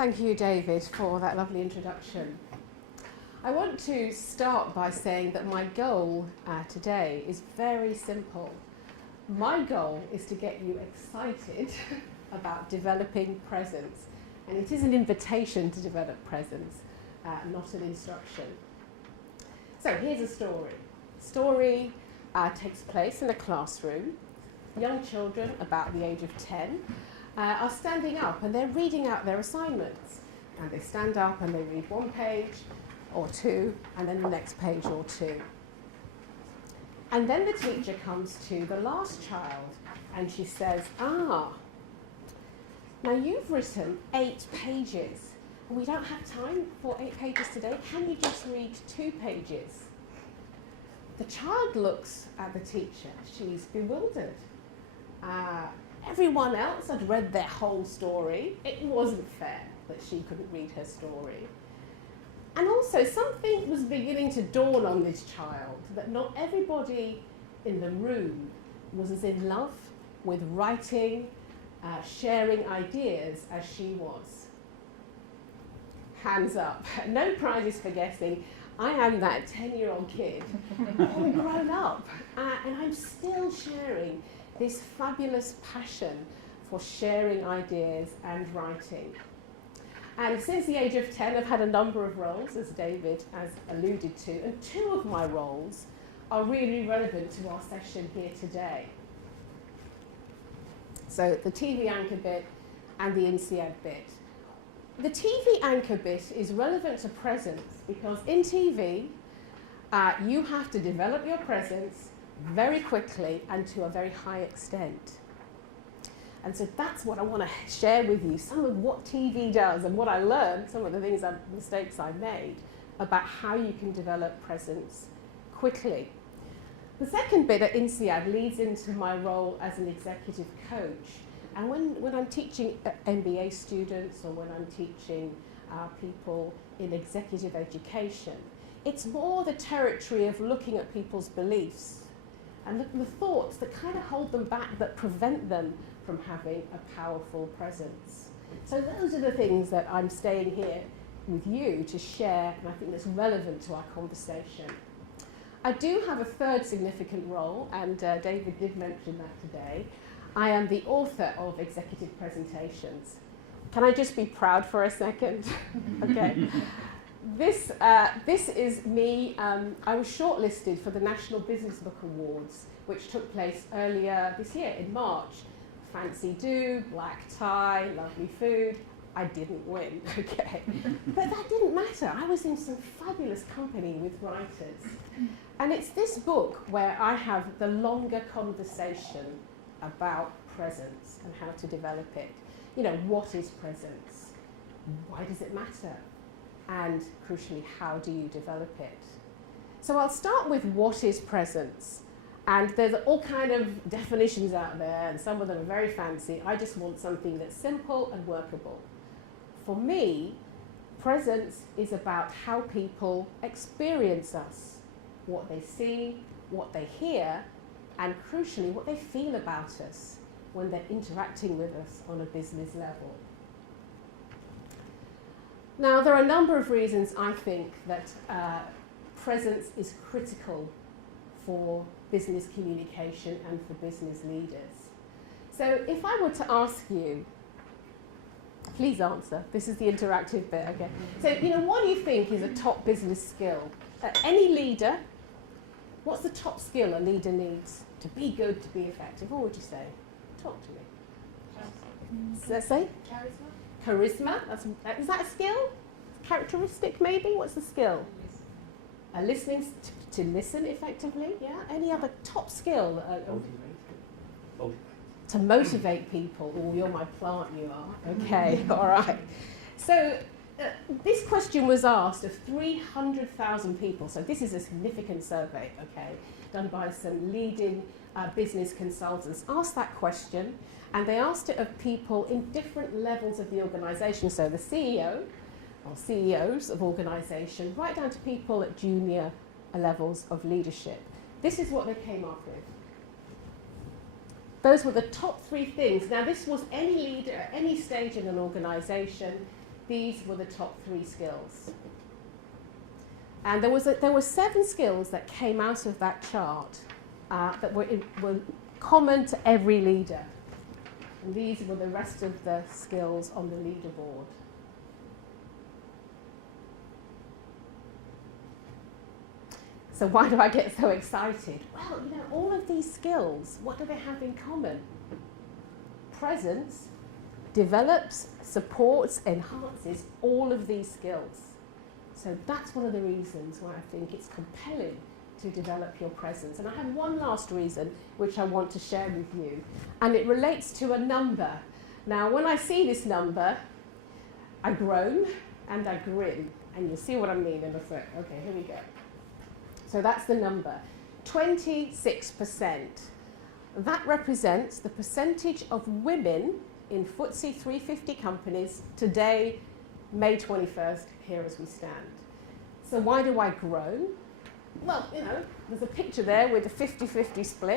Thank you, David, for that lovely introduction. I want to start by saying that my goal today is very simple. My goal is to get you excited about developing presence. And it is an invitation to develop presence, not an instruction. So here's a story. Story takes place in a classroom. Young children about the age of 10 are standing up and they're reading out their assignments. And they stand up and they read one page or two, and then the next page or two. And then the teacher comes to the last child and she says, now you've written 8 pages. We don't have time for 8 pages today. Can you just read 2 pages? The child looks at the teacher. She's bewildered. Everyone else had read their whole story. It wasn't fair that she couldn't read her story. And also something was beginning to dawn on this child, that not everybody in the room was as in love with writing, sharing ideas as she was. Hands up. No prizes for guessing. I am that 10-year-old kid, all grown up, and I'm still sharing this fabulous passion for sharing ideas and writing. And since the age of 10, I've had a number of roles, as David has alluded to, and 2 of my roles are really relevant to our session here today. So the TV anchor bit and the INSEAD bit. The TV anchor bit is relevant to presence because in TV, you have to develop your presence very quickly and to a very high extent. And so that's what I want to share with you, some of what TV does and what I learned, some of the mistakes I made about how you can develop presence quickly. The second bit at INSEAD leads into my role as an executive coach. And when I'm teaching MBA students or when I'm teaching people in executive education, it's more the territory of looking at people's beliefs and the thoughts that kind of hold them back, that prevent them from having a powerful presence. So those are the things that I'm staying here with you to share, and I think that's relevant to our conversation. I do have a third significant role, and David did mention that today. I am the author of Executive Presentations. Can I just be proud for a second? Okay. This is me. I was shortlisted for the National Business Book Awards, which took place earlier this year in March. Fancy do, black tie, lovely food. I didn't win, okay. But that didn't matter. I was in some fabulous company with writers. And it's this book where I have the longer conversation about presence and how to develop it. You know, what is presence? Why does it matter? And crucially, how do you develop it? So I'll start with what is presence. And there's all kind of definitions out there, and some of them are very fancy. I just want something that's simple and workable. For me, presence is about how people experience us, what they see, what they hear, and crucially, what they feel about us when they're interacting with us on a business level. Now, there are a number of reasons I think that presence is critical for business communication and for business leaders. So if I were to ask you, please answer. This is the interactive bit, okay? So, what do you think is a top business skill? Any leader, what's the top skill a leader needs to be good, to be effective? What would you say? Talk to me. Let's say? Charisma. Is that a skill? Characteristic, maybe? What's the skill? Listening to listen effectively, yeah? Any other top skill? To motivate people. Oh, you're my plant, you are. Okay, all right. So this question was asked of 300,000 people. So this is a significant survey, okay, done by some leading business consultants. Asked that question, and they asked it of people in different levels of the organization. So the CEO or CEOs of organization, right down to people at junior levels of leadership. This is what they came up with. Those were the top 3 things. Now, this was any leader at any stage in an organization. these were the top 3 skills. And there were 7 skills that came out of that chart that were common to every leader. And these were the rest of the skills on the leaderboard. So why do I get so excited? Well, you know, all of these skills, what do they have in common? Presence develops, supports, enhances all of these skills. So that's one of the reasons why I think it's compelling to develop your presence. And I have one last reason which I want to share with you, and it relates to a number. Now, when I see this number, I groan and I grin, and you'll see what I mean in a sec. Okay, here we go. So that's the number, 26%. That represents the percentage of women in FTSE 350 companies today, May 21st, here as we stand. So why do I groan? Well, you know, there's a picture there with a 50-50 split.